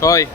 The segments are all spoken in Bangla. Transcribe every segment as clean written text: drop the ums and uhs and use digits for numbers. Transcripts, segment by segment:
Rồi.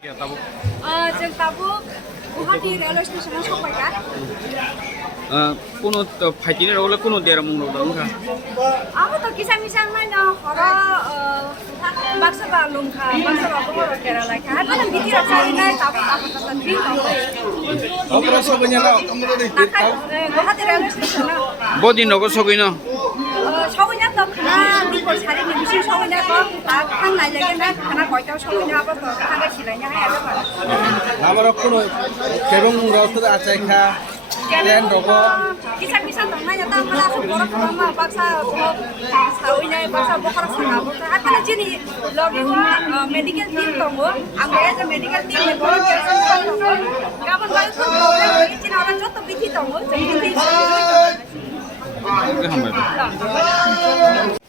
Ya, tabuk. Jeng tabuk Guwahati railway station sampai kan? Kuno fighting role kuno dera mung role ka. Aku tuh kisah-kisah mana hara baksa balung ka, baksa balung dera lagi. Apa yang bikin cari naik tabuk apa kata drink apa? Apa sogonya na? Guwahati railway station na. Bodi nogo sogino. সবইনা তো খানা বিপর সারি নিবিসি সবইনা তো খান নাই লাগে না খানা কয়টা সবইনা আবার তো খানা ছিলাইনা হ্যাঁ এটা পারে আমার কোনো কেবং রাস্তা আছে খা কেন রকম কিসা কিসা তো না এটা আমরা আছে বড় খানা বাক্সা সাউইনা বাক্সা বকরা সানাবো আপনি যিনি লগিং মেডিকেল টিম তো আমরা এজ মেডিকেল টিম এ বড় কেসন তো গাবন বায়ু তো চিনা ওরা যত বিধি তো বিধি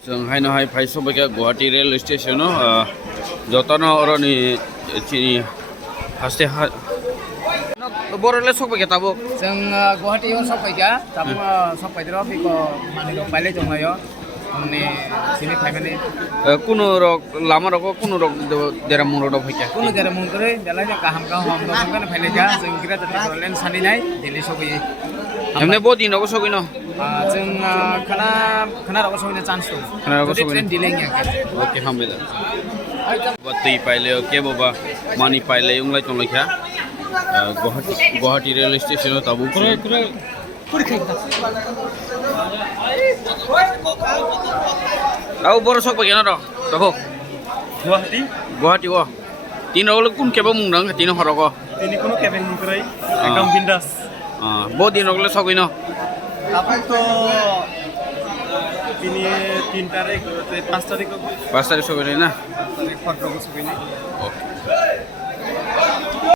Jeng hai na hai phai so ba Guwahati rail station no jotano oroni chini haste ha borole sok ba tabuk जों गुवाहाटी याव सफैगा ताम सफैदर बिको माने लो पाइले जंगायो हमने सिनि फाइमाने kuno rok lama rok kuno rok dera mung rok phai कुनु गेरे मुं करे बेला जे काहाम का हम दो kan फाइले जा जों किरा त लेन सानि नाय दिल्ली सफैयो हमने bodi nogo sogino जों खाना रको सफैनो चान्स दं खाना रको सफैनो train delay nya oke hamida batui paile ke boba mani paile unglai tonglai kha Guwahati rail station tabuk au bor sok ba ro tabuk Guwahati wo tin rok kun keba mung nang tin horok Ini kuno keveng mungkrai, agam bindas. bodi nokle sogino Apa itu? Ini 3 tarik, 5 tarik. 5 tarik sogino na Tarik 4 tarik.